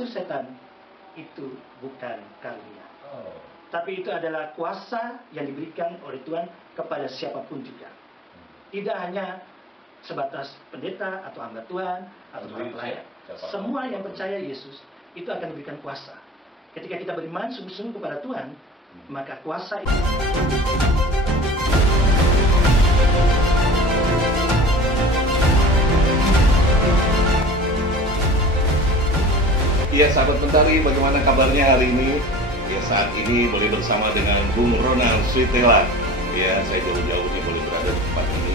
mengusir setan itu bukan karunia. Tapi itu adalah kuasa yang diberikan oleh Tuhan kepada siapapun juga. Tidak hanya sebatas pendeta atau hamba Tuhan atau para pelayan. Semua yang percaya Yesus itu akan diberikan kuasa. Ketika kita beriman sungguh-sungguh kepada Tuhan, maka kuasa itu. Ya, sahabat Mentari, bagaimana kabarnya hari ini? Ya, saat ini boleh bersama dengan Bung Ronald Switela. Ya, saya jauh-jauh nih boleh berada di tempat ini.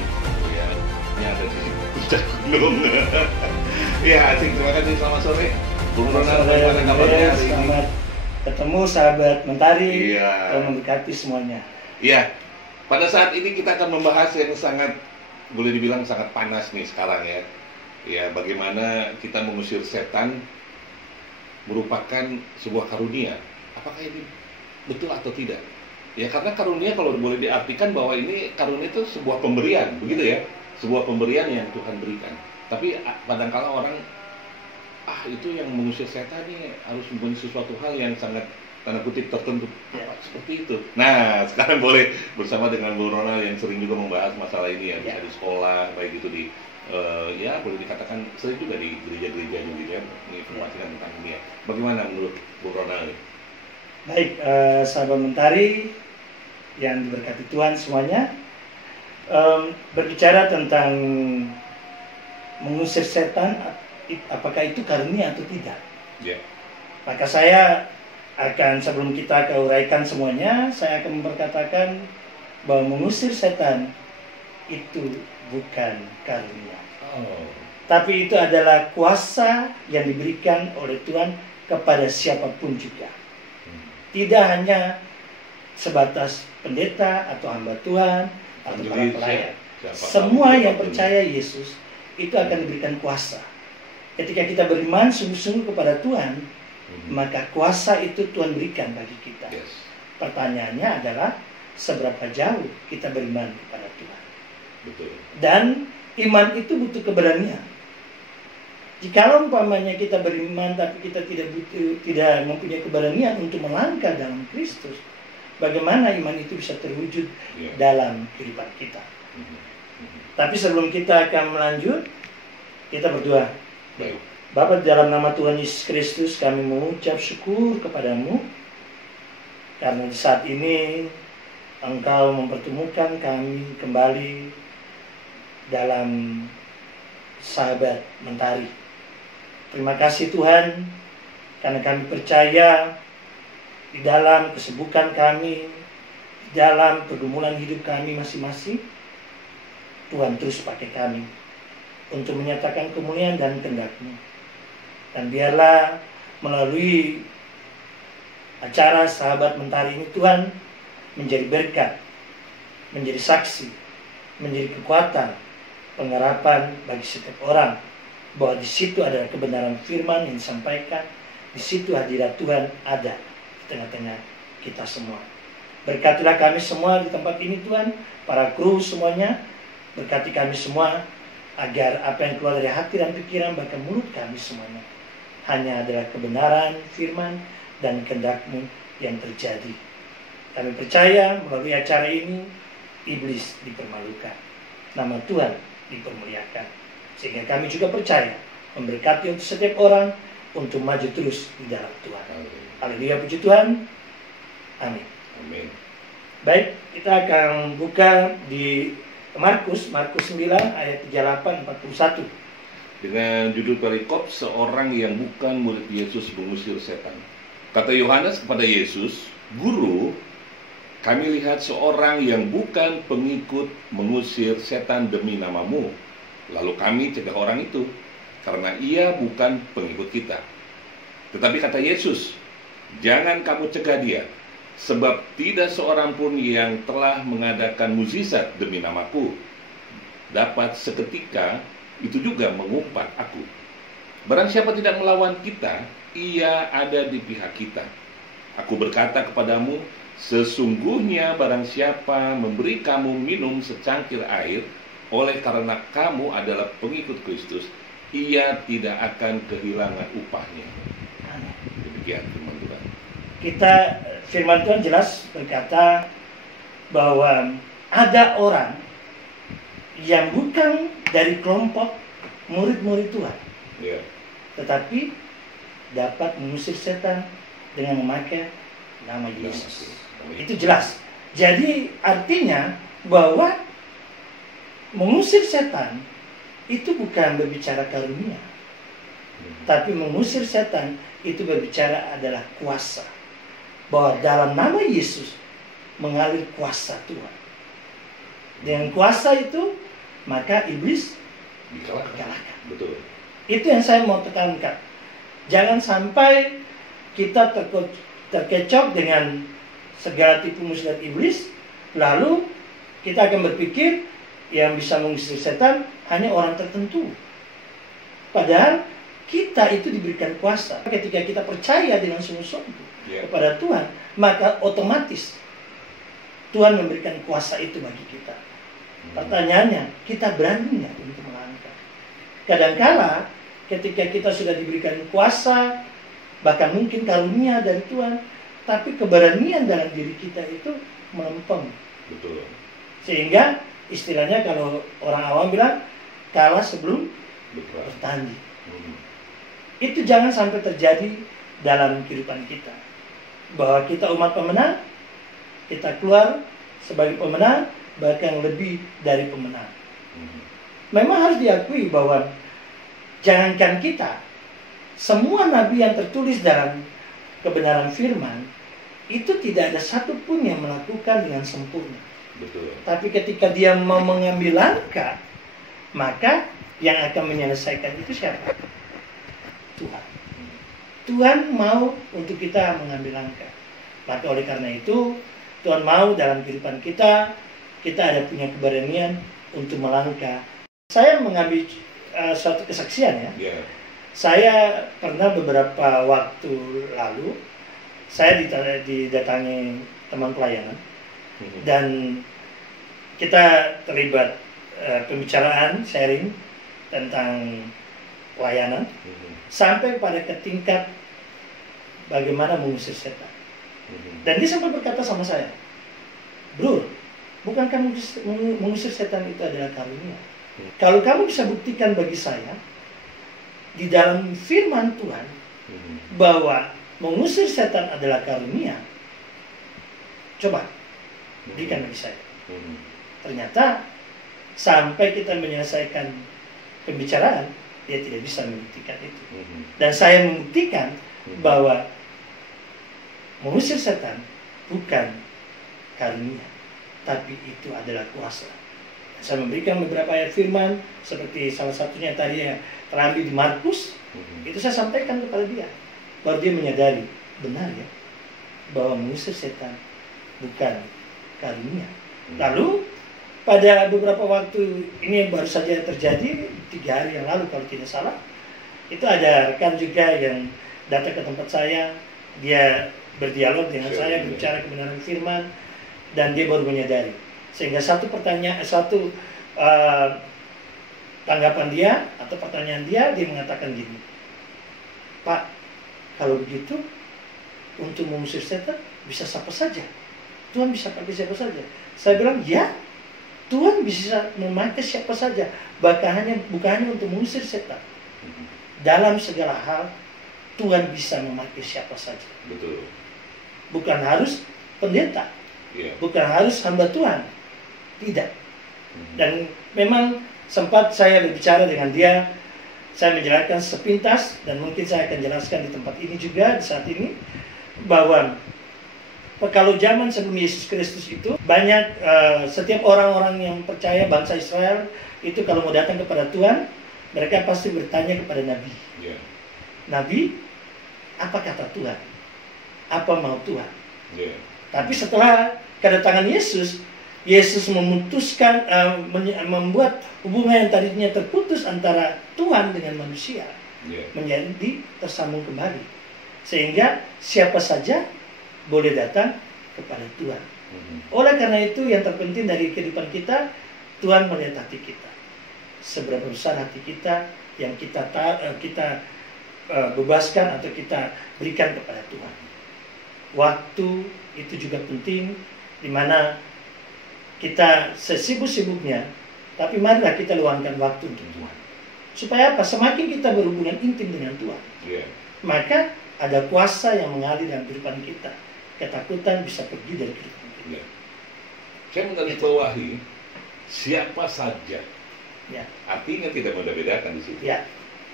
Ya, ini ada di puncak gunung. Ya, asik. Terima kasih. Selamat sore, Bung Ronald. Bagaimana kabarnya hari ini? Selamat ketemu sahabat Mentari. Iya. Tuhan memberkati semuanya. Iya. Pada saat ini kita akan membahas yang sangat, boleh dibilang sangat panas nih sekarang ya. Ya, bagaimana kita mengusir setan merupakan sebuah karunia. Apakah ini betul atau tidak? Ya, karena karunia kalau boleh diartikan bahwa ini karunia itu sebuah pemberian, begitu ya? Sebuah pemberian yang Tuhan berikan. Tapi kadang-kala orang, itu yang mengusir setan ini harus mempunyai sesuatu hal yang sangat tanda kutip tertentu. Seperti itu. Nah, sekarang boleh bersama dengan Bu Ronald yang sering juga membahas masalah ini ya, bisa di sekolah, baik itu di ya boleh dikatakan sering juga di gereja-gereja gitu ya, menginformasikan tentang ini ya. Bagaimana menurut Bu Ronald? Baik, sahabat Mentari yang diberkati Tuhan semuanya, berbicara tentang mengusir setan, apakah itu karunia atau tidak? Ya. Maka saya akan, sebelum kita uraikan semuanya, saya akan berkatakan bahwa mengusir setan itu bukan karunia. Tapi itu adalah kuasa yang diberikan oleh Tuhan kepada siapapun juga. Tidak hanya sebatas pendeta atau hamba Tuhan atau para pelayan. Semua yang percaya Yesus itu akan diberikan kuasa. Ketika kita beriman sungguh-sungguh kepada Tuhan, maka kuasa itu Tuhan berikan bagi kita. Pertanyaannya adalah seberapa jauh kita beriman kepada Tuhan. Betul. Dan iman itu butuh keberanian. Jikalau umpamanya kita beriman tapi kita tidak mempunyai keberanian untuk melangkah dalam Kristus, bagaimana iman itu bisa terwujud dalam kehidupan kita? Tapi sebelum kita akan melanjut, kita berdoa. Bapa, dalam nama Tuhan Yesus Kristus kami mengucap syukur kepadamu karena di saat ini Engkau mempertemukan kami kembali dalam sahabat Mentari. Terima kasih Tuhan, karena kami percaya di dalam kesibukan kami, di dalam pergumulan hidup kami masing-masing, Tuhan terus pakai kami untuk menyatakan kemuliaan dan kehendak-Mu. Dan biarlah melalui acara sahabat Mentari ini Tuhan menjadi berkat, menjadi saksi, menjadi kekuatan, pengharapan bagi setiap orang, bahwa di situ adalah kebenaran firman yang disampaikan, di situ hadirat Tuhan ada di tengah-tengah kita semua. Berkatilah kami semua di tempat ini Tuhan, para kru semuanya, berkati kami semua, agar apa yang keluar dari hati dan pikiran bahkan mulut kami semuanya hanya adalah kebenaran firman dan kehendak-Mu yang terjadi. Kami percaya melalui acara ini iblis dipermalukan, nama Tuhan dipermuliakan, sehingga kami juga percaya memberkati untuk setiap orang untuk maju terus di dalam Tuhan. Haleluya, puji Tuhan. Amin. Amin. Baik, kita akan buka di Markus 9 ayat 38-41 dengan judul perikop seorang yang bukan murid Yesus mengusir setan. Kata Yohanes kepada Yesus, "Guru, kami lihat seorang yang bukan pengikut mengusir setan demi nama-Mu. Lalu kami cegah orang itu, karena ia bukan pengikut kita." Tetapi kata Yesus, "Jangan kamu cegah dia, sebab tidak seorang pun yang telah mengadakan mukjizat demi nama-Ku dapat seketika itu juga mengumpat Aku. Barang siapa tidak melawan kita, ia ada di pihak kita. Aku berkata kepadamu, sesungguhnya barang siapa memberi kamu minum secangkir air, oleh karena kamu adalah pengikut Kristus, ia tidak akan kehilangan upahnya." demikian firman Tuhan? Firman Tuhan jelas berkata bahwa ada orang yang bukan dari kelompok murid-murid Tuhan, Ya. tetapi dapat mengusir setan dengan memakai nama Yesus. Itu jelas. Jadi artinya bahwa mengusir setan itu bukan berbicara karunia, tapi mengusir setan itu berbicara adalah kuasa. Bahwa dalam nama Yesus mengalir kuasa Tuhan. Dengan kuasa itu maka iblis dikalahkan. Betul. Itu yang saya mau tekankan. Jangan sampai kita terkecoh dengan segala tipu muslihat iblis, lalu kita akan berpikir yang bisa mengusir setan hanya orang tertentu. Padahal kita itu diberikan kuasa. Ketika kita percaya dengan sungguh-sungguh kepada Tuhan, maka otomatis Tuhan memberikan kuasa itu bagi kita. Pertanyaannya, kita berani nggak untuk melangkah? Kadangkala ketika kita sudah diberikan kuasa, bahkan mungkin karunia dari Tuhan, tapi keberanian dalam diri kita itu melempem. Betul. Sehingga istilahnya kalau orang awam bilang kalah sebelum bertanding. Itu jangan sampai terjadi dalam kehidupan kita. Bahwa kita umat pemenang, kita keluar sebagai pemenang, bahkan lebih dari pemenang. Memang harus diakui bahwa jangankan kita, semua nabi yang tertulis dalam kebenaran firman, itu tidak ada satupun yang melakukan dengan sempurna. Betul. Tapi ketika dia mau mengambil langkah, maka yang akan menyelesaikan itu siapa? Tuhan. Tuhan mau untuk kita mengambil langkah. Maka oleh karena itu, Tuhan mau dalam kehidupan kita ada punya keberanian untuk melangkah. Saya mengambil suatu kesaksian ya. Yeah. Saya pernah beberapa waktu lalu, saya didatangi teman pelayanan. Dan kita terlibat pembicaraan, sharing tentang pelayanan, sampai pada ke tingkat bagaimana mengusir setan. Dan dia sempat berkata sama saya, "Bro, bukankah mengusir setan itu adalah karunia? Kalau kamu bisa buktikan bagi saya di dalam firman Tuhan bahwa mengusir setan adalah karunia, coba berikan bagi saya." Ternyata sampai kita menyelesaikan pembicaraan, dia tidak bisa membuktikan itu. Dan saya membuktikan bahwa mengusir setan bukan karunia, tapi itu adalah kuasa. Saya memberikan beberapa ayat firman, seperti salah satunya tadi yang terambil di Markus, itu saya sampaikan kepada dia, bahwa dia menyadari, benar ya, bahwa mengusir setan bukan karunia. Lalu pada beberapa waktu ini yang baru saja terjadi 3 hari yang lalu kalau tidak salah, itu ada rekan juga yang datang ke tempat saya, dia berdialog dengan saya, berbicara kebenaran firman, dan dia baru menyadari. Sehingga satu tanggapan dia atau pertanyaan dia mengatakan gini, "Pak, kalau begitu untuk mengusir setan bisa siapa saja? Tuhan bisa pakai siapa saja?" Saya bilang, "Ya, Tuhan bisa memakai siapa saja, bukan hanya untuk mengusir setan. Dalam segala hal Tuhan bisa memakai siapa saja." Betul. Bukan harus pendeta, bukan harus hamba Tuhan, tidak. Dan memang sempat saya berbicara dengan dia, saya menjelaskan sepintas, dan mungkin saya akan jelaskan di tempat ini juga di saat ini, bahwa kalau zaman sebelum Yesus Kristus itu banyak setiap orang-orang yang percaya, bangsa Israel itu kalau mau datang kepada Tuhan, mereka pasti bertanya kepada Nabi. Nabi, apa kata Tuhan? Apa mau Tuhan? Tapi setelah kedatangan Yesus, Yesus memutuskan membuat hubungan yang tadinya terputus antara Tuhan dengan manusia menjadi tersambung kembali, sehingga siapa saja boleh datang kepada Tuhan. Oleh karena itu yang terpenting dari kehidupan kita, Tuhan melihat hati kita. Seberapa besar hati kita yang kita bebaskan atau kita berikan kepada Tuhan. Waktu itu juga penting, di mana kita sesibuk-sibuknya, tapi marilah kita luangkan waktu untuk Tuhan. Supaya apa? Semakin kita berhubungan intim dengan Tuhan, maka ada kuasa yang mengalir dalam kehidupan kita. Ketakutan bisa pergi dari kehidupan kita. Saya menggarisbawahi siapa saja. Artinya tidak membedakan di situ.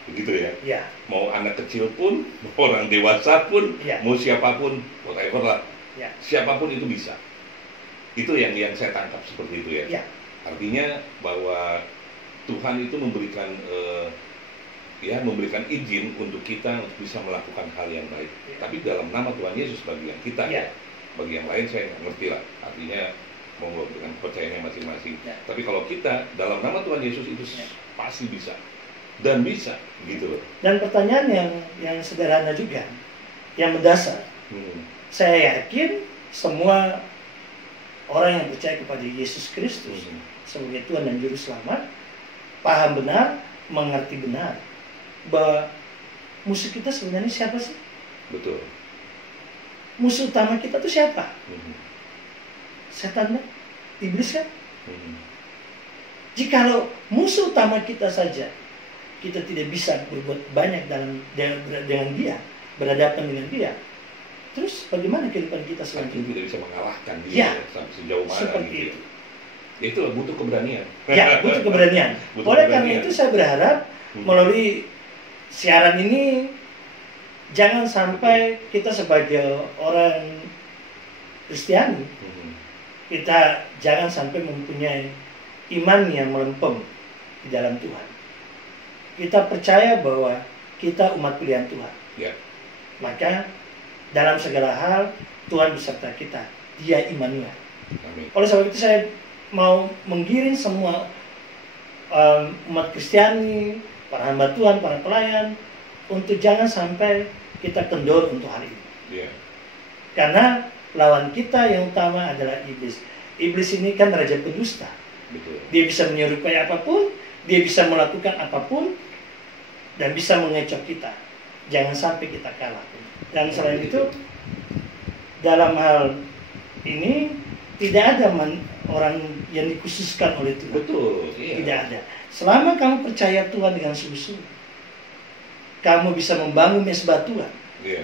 Begitu ya. Mau anak kecil pun, mau orang dewasa pun, mau siapapun, whatever lah. Siapapun itu bisa. Itu yang saya tangkap seperti itu ya. Artinya bahwa Tuhan itu memberikan memberikan izin untuk kita untuk bisa melakukan hal yang baik. Tapi dalam nama Tuhan Yesus bagi yang kita bagi yang lain saya nggak ngerti lah. Artinya monggo dengan percayanya masing-masing. Tapi kalau kita dalam nama Tuhan Yesus itu pasti bisa dan bisa gitu loh. Dan pertanyaan yang sederhana juga, yang mendasar. Saya yakin semua orang yang percaya kepada Yesus Kristus sebagai Tuhan dan Juru Selamat paham benar, mengerti benar bahwa musuh kita sebenarnya siapa sih? Betul. Musuh utama kita tuh siapa? Setan kan? Iblis kan? Jikalau musuh utama kita saja kita tidak bisa berbuat banyak dengan dia, berhadapan dengan dia, terus bagaimana kehidupan kita selanjutnya? Tidak bisa mengalahkan dia sampai sejauh mana seperti gitu. Itulah butuh keberanian. Butuh keberanian. Oleh karena itu saya berharap melalui siaran ini jangan sampai kita sebagai orang Kristiani kita jangan sampai mempunyai iman yang melempem di dalam Tuhan. Kita percaya bahwa kita umat pilihan Tuhan. Maka dalam segala hal Tuhan beserta kita. Dia Immanuel. Oleh sebab itu saya mau menggiring semua umat Kristiani, para hamba Tuhan, para pelayan, untuk jangan sampai kita kendor untuk hal ini. Karena lawan kita yang utama adalah iblis. Iblis ini kan raja pendusta. Dia bisa menyerupai apapun, dia bisa melakukan apapun, dan bisa mengecoh kita. Jangan sampai kita kalah. Dan selain itu, dalam hal ini tidak ada orang yang dikhususkan oleh Tuhan. Betul. Tidak ada. Selama kamu percaya Tuhan dengan sungguh-sungguh, kamu bisa membangun mesbah Tuhan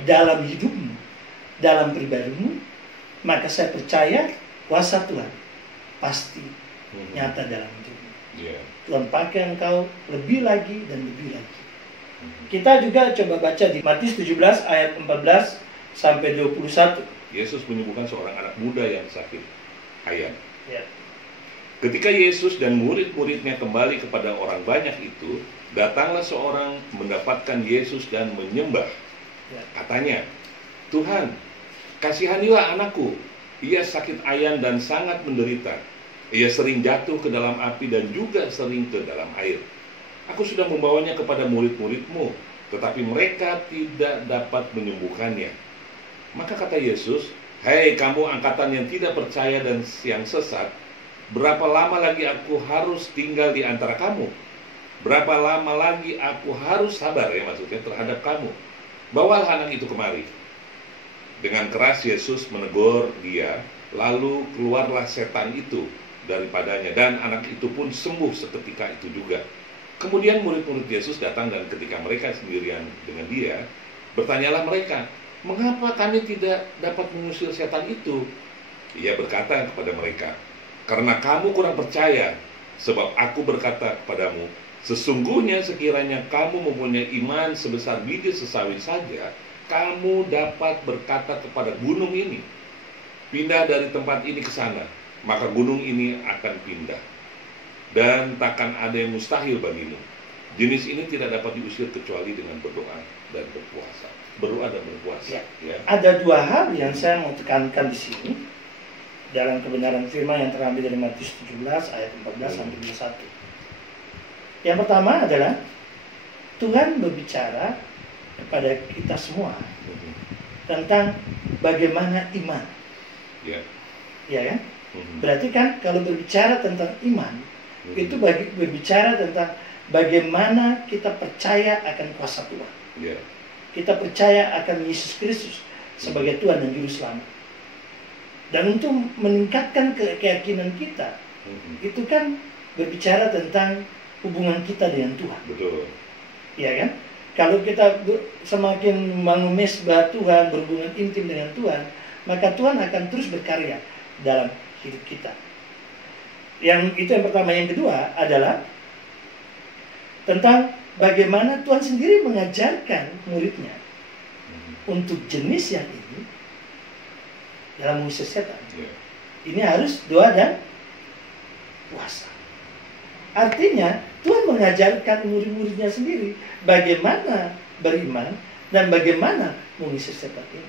dalam hidupmu, dalam pribadimu, maka saya percaya kuasa Tuhan pasti nyata dalam hidupmu. Tuhan pakai engkau lebih lagi dan lebih lagi. Kita juga coba baca di Matius 17 ayat 14 sampai 21. Yesus menyembuhkan seorang anak muda yang sakit ayan. Ketika Yesus dan murid-muridnya kembali kepada orang banyak itu, datanglah seorang mendapatkan Yesus dan menyembah. Katanya, Tuhan, kasihanilah anakku. Ia sakit ayan dan sangat menderita. Ia sering jatuh ke dalam api dan juga sering ke dalam air. Aku sudah membawanya kepada murid-muridmu, tetapi mereka tidak dapat menyembuhkannya. Maka kata Yesus, hei kamu angkatan yang tidak percaya dan yang sesat, berapa lama lagi aku harus tinggal di antara kamu? Berapa lama lagi aku harus sabar, ya maksudnya, terhadap kamu? Bawalah anak itu kemari. Dengan keras Yesus menegur dia, lalu keluarlah setan itu daripadanya, dan anak itu pun sembuh seketika itu juga. Kemudian murid-murid Yesus datang, dan ketika mereka sendirian dengan dia, bertanyalah mereka, mengapa kami tidak dapat mengusir setan itu? Ia berkata kepada mereka, karena kamu kurang percaya, sebab aku berkata kepadamu, sesungguhnya sekiranya kamu mempunyai iman sebesar biji sesawi saja, kamu dapat berkata kepada gunung ini, pindah dari tempat ini ke sana, maka gunung ini akan pindah. Dan takkan ada yang mustahil bagimu. Jenis ini tidak dapat diusir kecuali dengan berdoa dan berpuasa. Berdoa dan berpuasa. Ada dua hal yang saya mau tekankan di sini dalam kebenaran firman yang terambil dari Matius 17 ayat 14 sampai 21. Yang pertama adalah Tuhan berbicara kepada kita semua tentang bagaimana iman. Ya kan? Berarti kan kalau berbicara tentang iman, itu berbicara tentang bagaimana kita percaya akan kuasa Tuhan. kita percaya akan Yesus Kristus sebagai Tuhan dan Juru Selamat. Dan untuk meningkatkan keyakinan kita, itu kan berbicara tentang hubungan kita dengan Tuhan. Betul. Iya kan? Kalau kita semakin membangun mesbah Tuhan, berhubungan intim dengan Tuhan, maka Tuhan akan terus berkarya dalam hidup kita. Itu yang pertama. Yang kedua adalah tentang bagaimana Tuhan sendiri mengajarkan muridnya untuk jenis yang ini dalam mengusir setan. Ini harus doa dan puasa. Artinya Tuhan mengajarkan murid-muridnya sendiri bagaimana beriman dan bagaimana mengusir setan ini.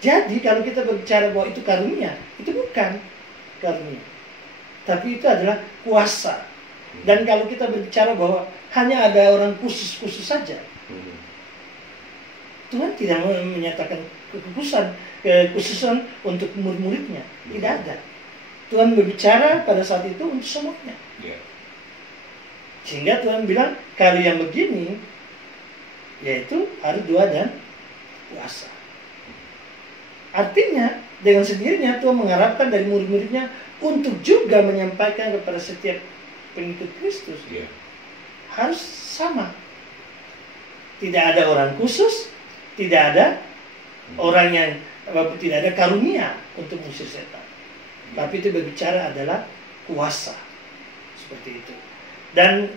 Jadi kalau kita berbicara bahwa itu karunia, itu bukan karunia, tapi itu adalah kuasa. Dan kalau kita berbicara bahwa hanya ada orang khusus saja, Tuhan tidak menyatakan kekhususan untuk murid-muridnya. Tidak ada. Tuhan berbicara pada saat itu untuk semuanya. Sehingga Tuhan bilang, kalau yang begini, yaitu harus doa dan puasa. Artinya, dengan sendirinya Tuhan mengharapkan dari murid-muridnya untuk juga menyampaikan kepada setiap pengikut Kristus. Harus sama. Tidak ada orang khusus, tidak ada orang yang tidak ada karunia untuk mengusir setan. Tapi itu berbicara adalah kuasa. Seperti itu. Dan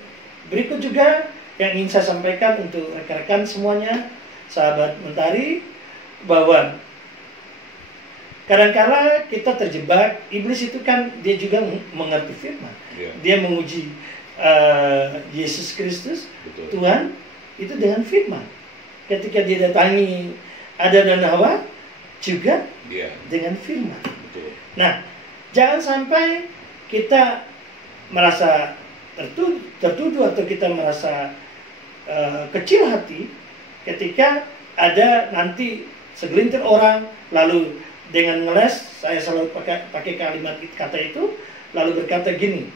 berikut juga yang ingin saya sampaikan untuk rekan-rekan semuanya, sahabat Mentari, bahwa kadang-kala kita terjebak. Iblis itu kan dia juga mengerti firman. Dia menguji Yesus Kristus, Tuhan, itu dengan firman. Ketika dia datangi Adam dan Hawa, juga dengan firman. Nah, jangan sampai kita merasa tertuduh atau kita merasa kecil hati ketika ada nanti segelintir orang lalu dengan ngeles, saya selalu pakai kalimat kata itu, lalu berkata gini,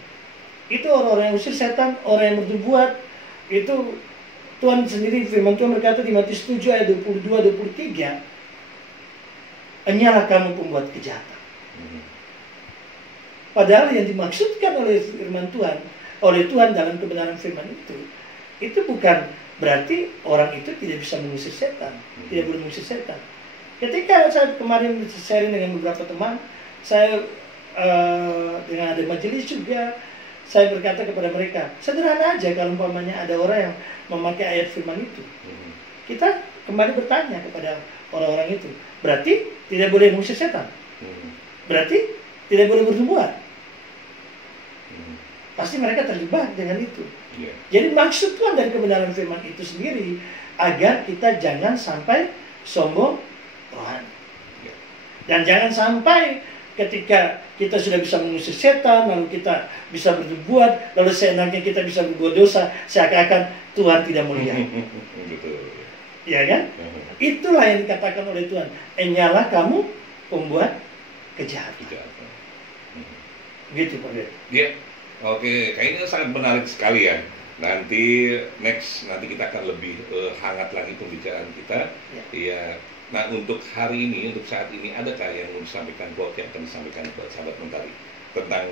itu orang-orang yang usir setan, orang yang berbuat itu Tuhan sendiri, firman Tuhan berkata di Matius 7 ayat 22-23, hanyalah kamu pembuat kejahatan. Padahal yang dimaksudkan oleh firman Tuhan, oleh Tuhan dalam kebenaran firman itu bukan berarti orang itu tidak bisa mengusir setan, tidak boleh mengusir setan. Ketika saya kemarin sharing dengan beberapa teman, saya dengan ada majelis juga, saya berkata kepada mereka, sederhana aja kalau umpamanya ada orang yang memakai ayat firman itu. Kita kembali bertanya kepada orang-orang itu, berarti tidak boleh mengusir setan? Berarti tidak boleh bernubuat? Pasti mereka terjebak dengan itu. Jadi maksud Tuhan dari kebenaran firman itu sendiri, agar kita jangan sampai sombong rohani. Dan jangan sampai ketika kita sudah bisa mengusir setan, lalu kita bisa berbuat, lalu seenaknya kita bisa berbuat dosa, seakan-akan Tuhan tidak melihat. Ya kan? Itulah yang dikatakan oleh Tuhan. Enyalah kamu pembuat kejahatan. Gitu Pak. Ya, oke. Kayaknya sangat menarik sekali ya. Nanti kita akan lebih hangat lagi pembicaraan kita. Ya. Nah, untuk hari ini, untuk saat ini, adakah yang mau disampaikan, yang akan disampaikan kepada sahabat Mentari tentang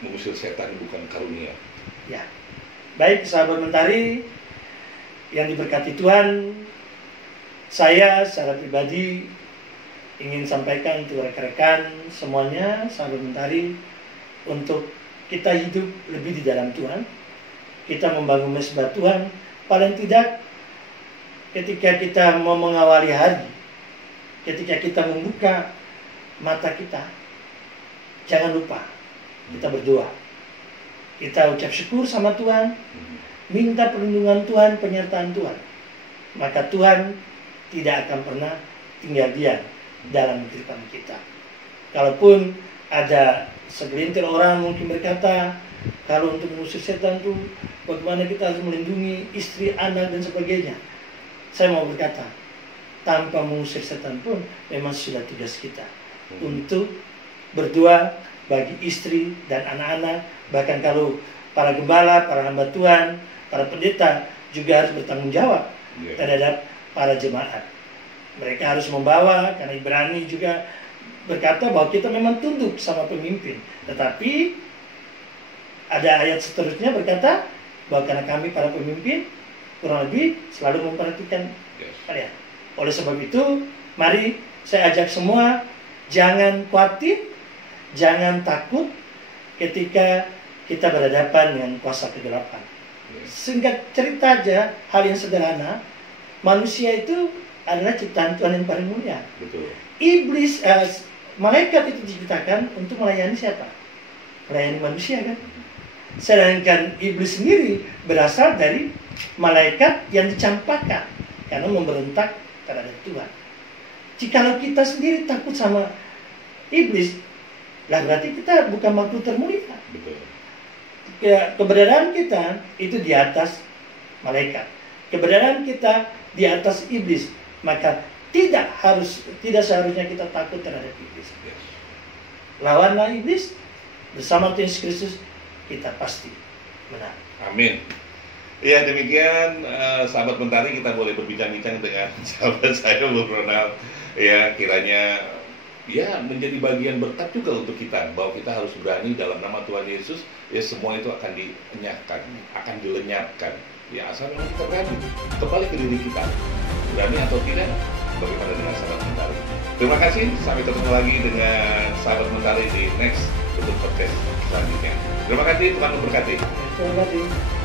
mengusir setan bukan karunia? Ya, baik sahabat Mentari yang diberkati Tuhan, saya secara pribadi ingin sampaikan untuk rekan-rekan semuanya, sahabat Mentari, untuk kita hidup lebih di dalam Tuhan, kita membangun mesbah Tuhan, paling tidak ketika kita mau mengawali hari, ketika kita membuka mata kita, jangan lupa kita berdoa. Kita ucap syukur sama Tuhan, minta perlindungan Tuhan, penyertaan Tuhan. Maka Tuhan tidak akan pernah tinggal diam dalam kehidupan kita. Kalaupun ada segelintir orang mungkin berkata, kalau untuk mengusir setan itu bagaimana kita harus melindungi istri, anak, dan sebagainya. Saya mau berkata, tanpa mengusir setan pun memang sudah tugas kita untuk berdoa bagi istri dan anak-anak. Bahkan kalau para gembala, para hamba Tuhan, para pendeta juga harus bertanggung jawab terhadap para jemaat. Mereka harus membawa, karena Ibrani juga berkata bahwa kita memang tunduk sama pemimpin. Tetapi ada ayat seterusnya berkata bahwa karena kami para pemimpin kurang lebih selalu memperhatikan kalian. Oleh sebab itu, mari saya ajak semua, jangan khawatir, jangan takut ketika kita berhadapan dengan kuasa kegelapan. Singkat cerita aja, hal yang sederhana, manusia itu adalah ciptaan Tuhan yang paling mulia. Betul. Iblis, malaikat itu diciptakan untuk melayani siapa? Melayani manusia kan? Sedangkan iblis sendiri berasal dari malaikat yang dicampakkan karena memberontak terhadap Tuhan. Jikalau kita sendiri takut sama iblis, lah berarti kita bukan makhluk termulia. Betul. Keberadaan kita itu di atas malaikat. Keberadaan kita di atas iblis. Maka tidak seharusnya kita takut terhadap iblis. Lawanlah iblis, bersama Tuhan Yesus Kristus kita pasti menang. Amin. Ya, demikian sahabat Mentari, kita boleh berbincang-bincang dengan sahabat saya Bung Ronald. Ya, kiranya ya menjadi bagian berkat juga untuk kita, bahwa kita harus berani dalam nama Tuhan Yesus. Ya, semua itu akan dienyahkan, akan dilenyapkan. Ya, asal memang kita berani kembali ke diri kita, berani atau tidak. Bagaimana dengan sahabat Mentari? Terima kasih, sampai ketemu lagi dengan sahabat Mentari di next untuk podcast selanjutnya. Terima kasih, Tuhan memberkati. Terima kasih.